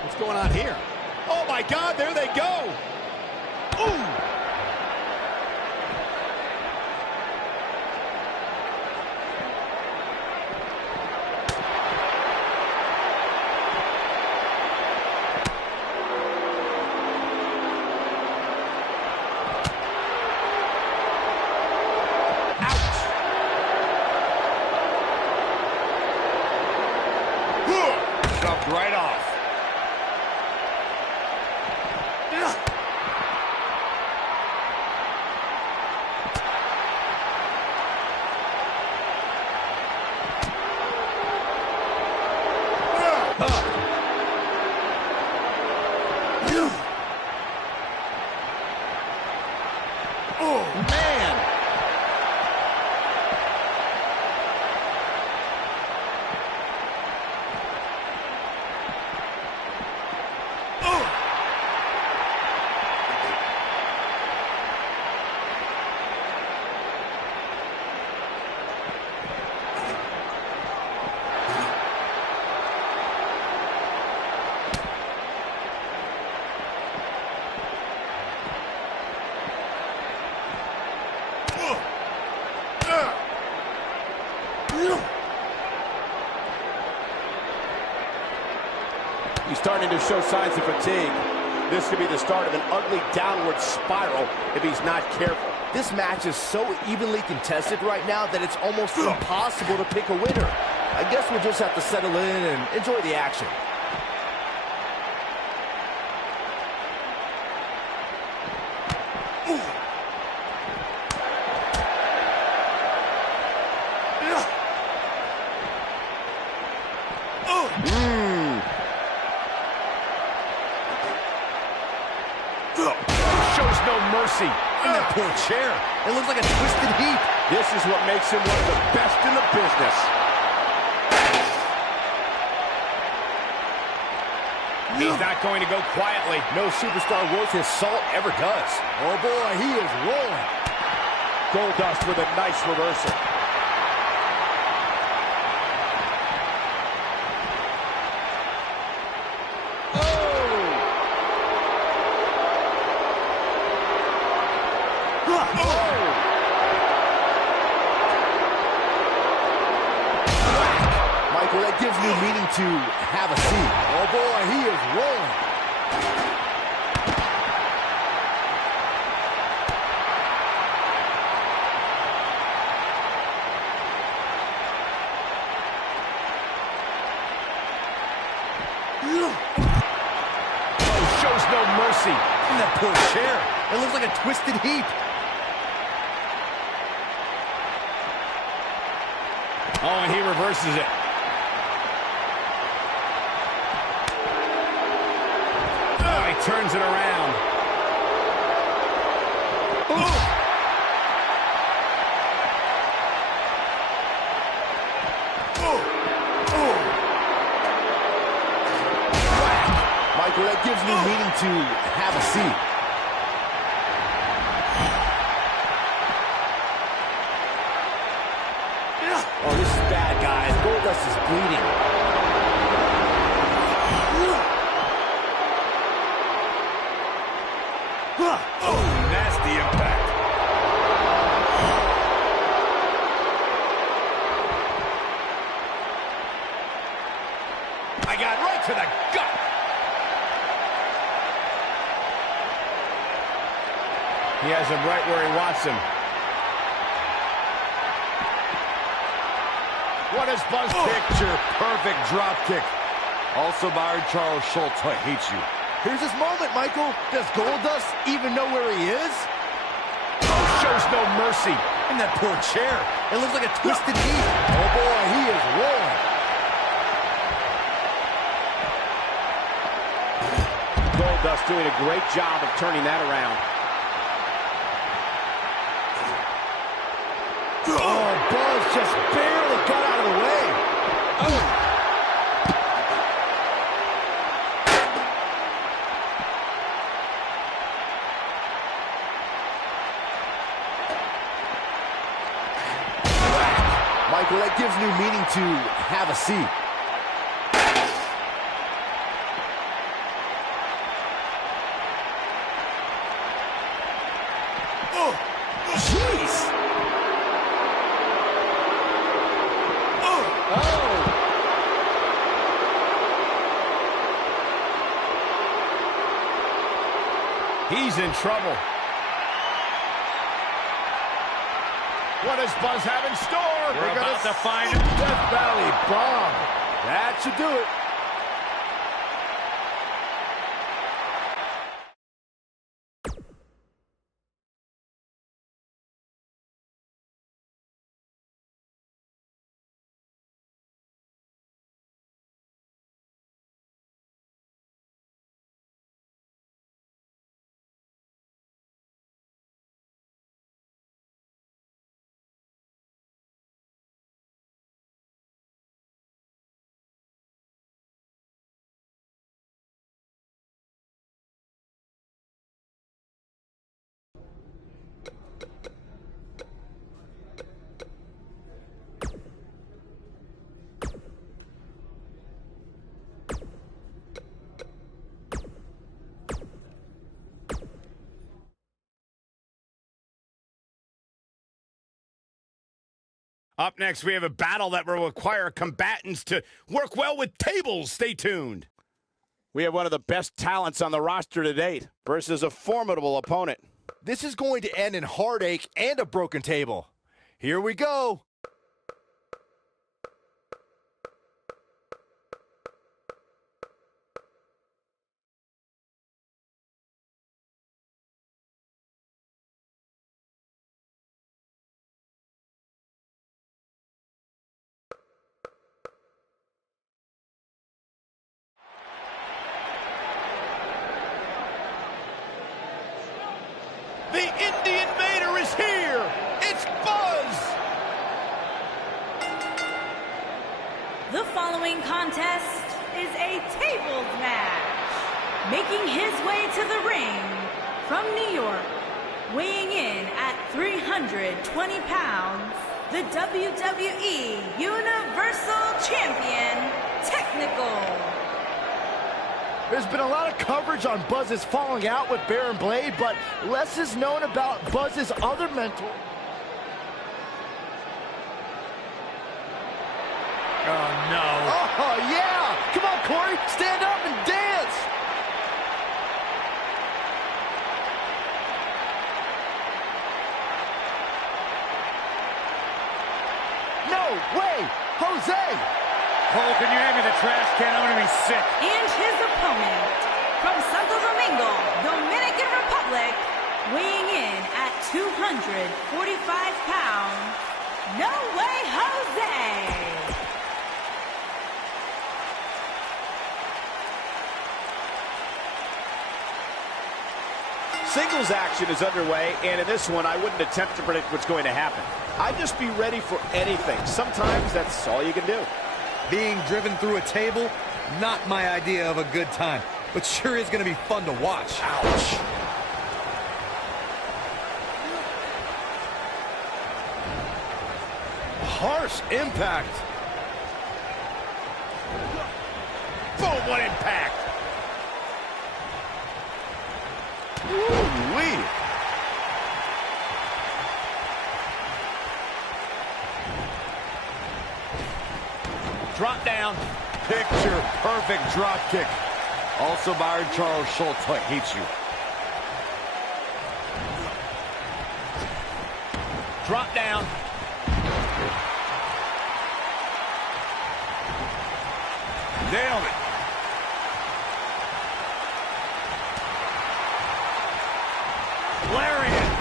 What's going on here? Oh, my God, there they go. Ooh. Jumped right off. Oh, man. He's starting to show signs of fatigue. This could be the start of an ugly downward spiral if he's not careful. This match is so evenly contested right now that it's almost impossible to pick a winner. I guess we'll just have to settle in and enjoy the action. Shows no mercy. And that poor chair. It looks like a twisted heap. This is what makes him one of the best in the business. He's not going to go quietly. No superstar worth his salt ever does. Oh boy, he is rolling. Goldust with a nice reversal. Michael, that gives me meaning to have a seat. Oh boy, he is rolling. Oh, shows no mercy. And that poor chair. It looks like a twisted heap. Oh, and he reverses it. Oh, he turns it around. Ooh. that gives new meaning to have a seat. Oh, this is bad, guys. Goldust is bleeding. Oh, nasty impact. I got right to the gut. He has him right where he wants him. What is Buzz? Picture perfect drop kick. Also, Byron Charles Schultz, I hate you. Here's his moment, Michael. Does Goldust even know where he is? Oh, shows no mercy. And that poor chair. It looks like a twisted knee. Oh, boy, he is rolling. Goldust doing a great job of turning that around. Oh, Buzz just barely got out of the way. Oh. Michael, that gives new meaning to have a seat. Oh, Jeez. he's in trouble. What does Buzz have in store? We're about to find Death Valley Bomb. That should do it. Up next, we have a battle that will require combatants to work well with tables. Stay tuned. We have one of the best talents on the roster to date versus a formidable opponent. This is going to end in heartache and a broken table. Here we go. The Indie Invader is here! It's Buzz! The following contest is a tables match. Making his way to the ring from New York, weighing in at 320 pounds, the WWE Universal Champion, Technical. There's been a lot of coverage on Buzz's falling out with Baron Blade, but less is known about Buzz's other mentor. Oh, no. Oh, yeah! Come on, Corey, stand up and dance! No way! Jose! Cole, can you hand me the trash can? I'm gonna be sick. And his opponent, from Santo Domingo, Dominican Republic, weighing in at 245 pounds, No Way Jose! Singles action is underway, and in this one, I wouldn't attempt to predict what's going to happen. I'd just be ready for anything. Sometimes that's all you can do. Being driven through a table, not my idea of a good time. but sure is going to be fun to watch. Ouch. Harsh impact. Boom, what impact. Ooh-wee. Drop down. Picture perfect drop kick. Also by Charles Schultz. I hate you. Drop down. Nailed it. Lariat.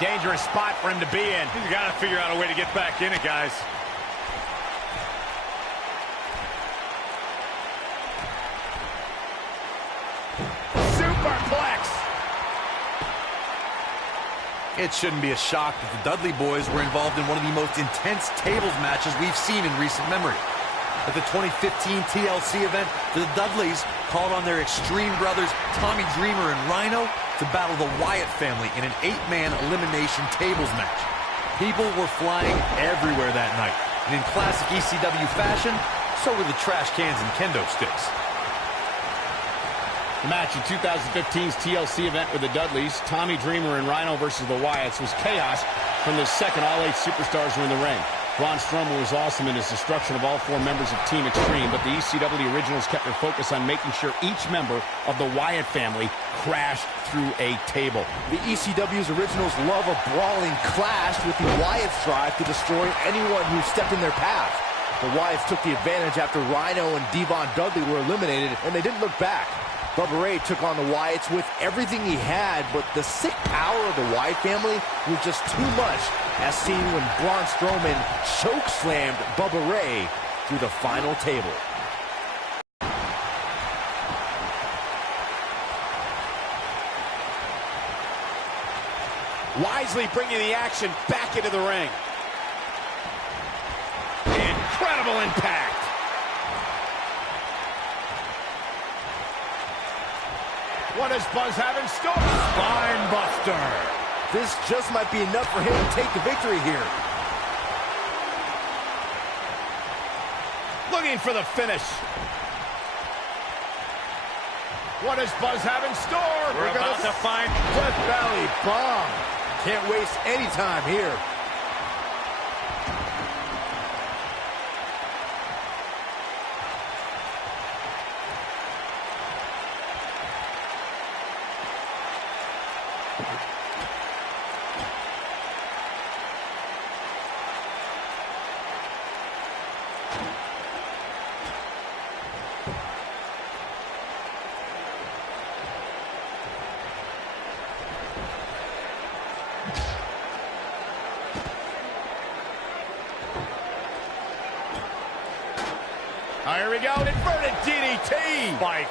Dangerous spot for him to be in. He's got to figure out a way to get back in it, guys. Superplex. It shouldn't be a shock that the Dudley boys were involved in one of the most intense tables matches we've seen in recent memory. At the 2015 TLC event, the Dudleys called on their Extreme brothers, Tommy Dreamer and Rhino, to battle the Wyatt family in an 8-man elimination tables match. People were flying everywhere that night, and in classic ECW fashion, so were the trash cans and kendo sticks. The match in 2015's TLC event with the Dudleys, Tommy Dreamer and Rhino versus the Wyatts, was chaos from the second all 8 superstars were in the ring. Braun Strowman was awesome in his destruction of all 4 members of Team Extreme, but the ECW originals kept their focus on making sure each member of the Wyatt family crashed through a table. The ECW's originals love a brawling clash, with the Wyatts drive to destroy anyone who stepped in their path. The Wyatts took the advantage after Rhino and Devon Dudley were eliminated, and they didn't look back. Bubba Ray took on the Wyatts with everything he had, but the sick power of the Wyatt family was just too much, as seen when Braun Strowman choke-slammed Bubba Ray through the final table. Wisely bringing the action back into the ring. Incredible impact. What does Buzz have in store? Spine buster. This just might be enough for him to take the victory here. Looking for the finish. What does Buzz have in store? We're about to find Cliff Valley Bomb. Can't waste any time here. Oh, here we go. Inverted DDT. Spike.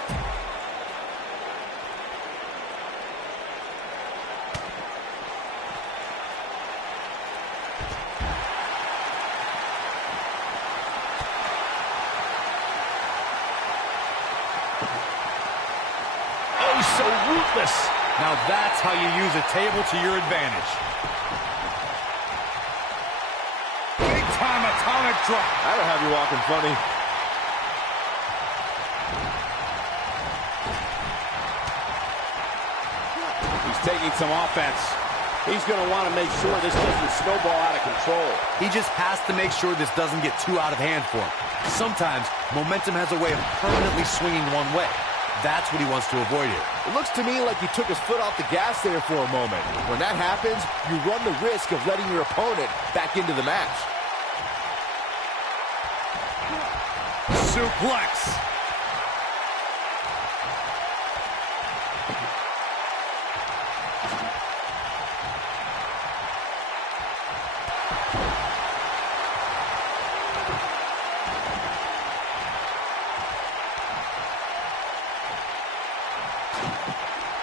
Oh, so ruthless. Now that's how you use a table to your advantage. Big time atomic drop. That'll have you walking funny. He's taking some offense. He's going to want to make sure this doesn't snowball out of control. He just has to make sure this doesn't get too out of hand for him. Sometimes momentum has a way of permanently swinging one way. That's what he wants to avoid here. It looks to me like he took his foot off the gas there for a moment. When that happens, you run the risk of letting your opponent back into the match. Suplex.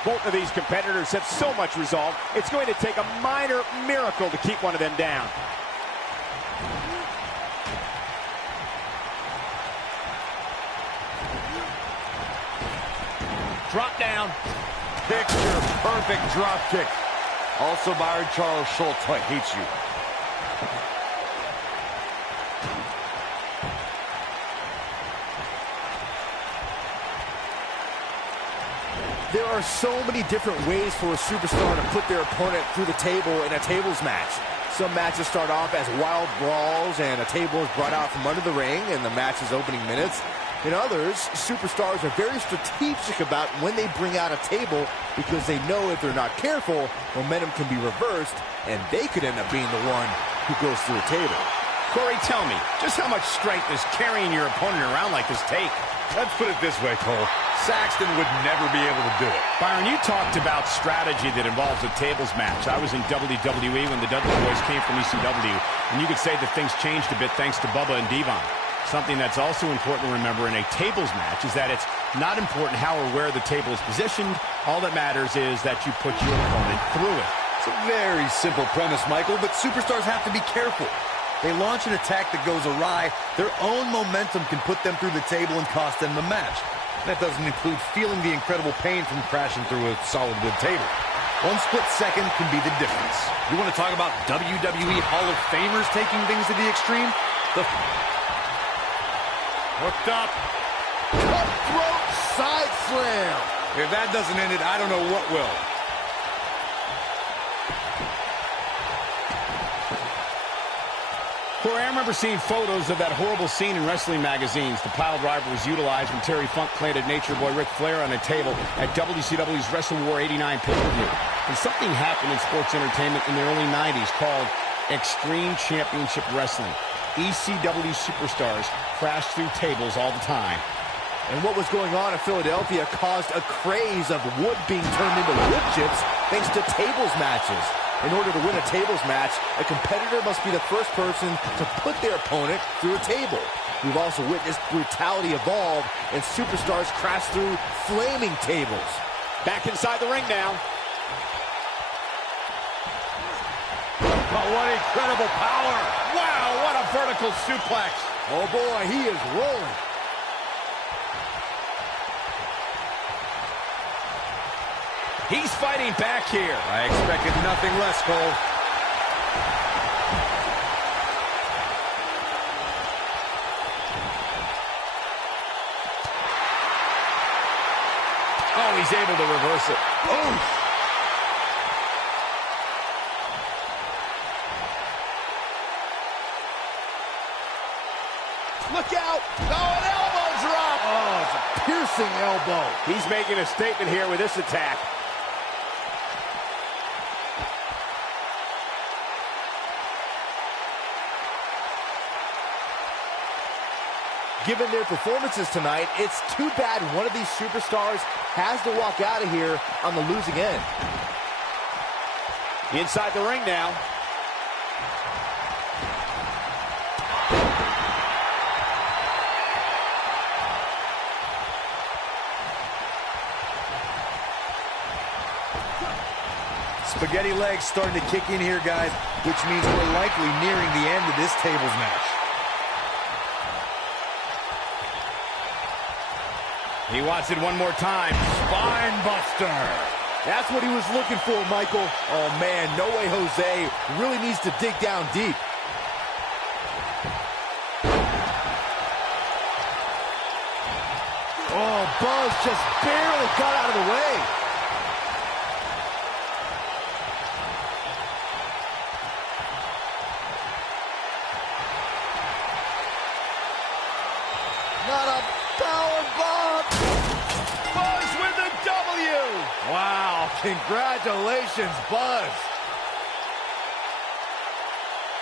Both of these competitors have so much resolve, it's going to take a minor miracle to keep one of them down. Drop down. Picture perfect drop kick. Also by Charles Schultz, I hate you. There are so many different ways for a superstar to put their opponent through the table in a tables match. Some matches start off as wild brawls and a table is brought out from under the ring in the match's opening minutes. In others, superstars are very strategic about when they bring out a table because they know if they're not careful, momentum can be reversed and they could end up being the one who goes through a table. Corey, tell me, just how much strength does carrying your opponent around like this take? Let's put it this way, Cole. Saxton would never be able to do it. Byron, you talked about strategy that involves a tables match. I was in WWE when the Dudley Boys came from ECW, and you could say that things changed a bit thanks to Bubba and Devon. Something that's also important to remember in a tables match is that it's not important how or where the table is positioned. All that matters is that you put your opponent through it. It's a very simple premise, Michael, but superstars have to be careful. They launch an attack that goes awry, their own momentum can put them through the table and cost them the match. That doesn't include feeling the incredible pain from crashing through a solid wood table. One split second can be the difference. You want to talk about WWE Hall of Famers taking things to the extreme? Hooked up. Cutthroat side slam. If that doesn't end it, I don't know what will. Corey, I remember seeing photos of that horrible scene in wrestling magazines. The pile driver was utilized when Terry Funk planted Nature Boy Ric Flair on a table at WCW's Wrestle War 89 pay-per-view. And something happened in sports entertainment in the early 90s called Extreme Championship Wrestling. ECW superstars crashed through tables all the time. And what was going on in Philadelphia caused a craze of wood being turned into wood chips thanks to tables matches. In order to win a tables match, a competitor must be the first person to put their opponent through a table. We've also witnessed brutality evolve and superstars crash through flaming tables. Back inside the ring now. Oh, what incredible power! Wow, what a vertical suplex. Oh boy, he is rolling. He's fighting back here. I expected nothing less, Cole. Oh, he's able to reverse it. Oh! Look out! Oh, an elbow drop! Oh, it's a piercing elbow. He's making a statement here with this attack. Given their performances tonight, it's too bad one of these superstars has to walk out of here on the losing end. Inside the ring now. Spaghetti legs starting to kick in here, guys, which means we're likely nearing the end of this tables match. He wants it one more time. Spine buster. That's what he was looking for, Michael. Oh, man, no way Jose really needs to dig down deep. Oh, Buzz just barely got out of the way. Not a power bomb. Buzz with the W. Wow, congratulations, Buzz.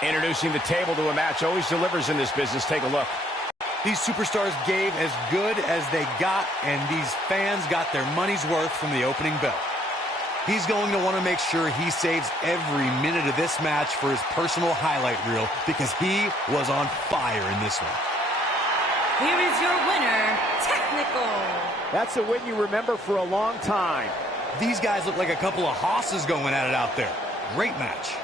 Introducing the table to a match always delivers in this business. Take a look. These superstars gave as good as they got, and these fans got their money's worth from the opening bell. He's going to want to make sure he saves every minute of this match for his personal highlight reel because he was on fire in this one. Here is your winner, Technical. That's a win you remember for a long time. These guys look like a couple of hosses going at it out there. Great match.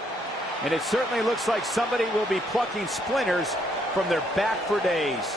And it certainly looks like somebody will be plucking splinters from their back for days.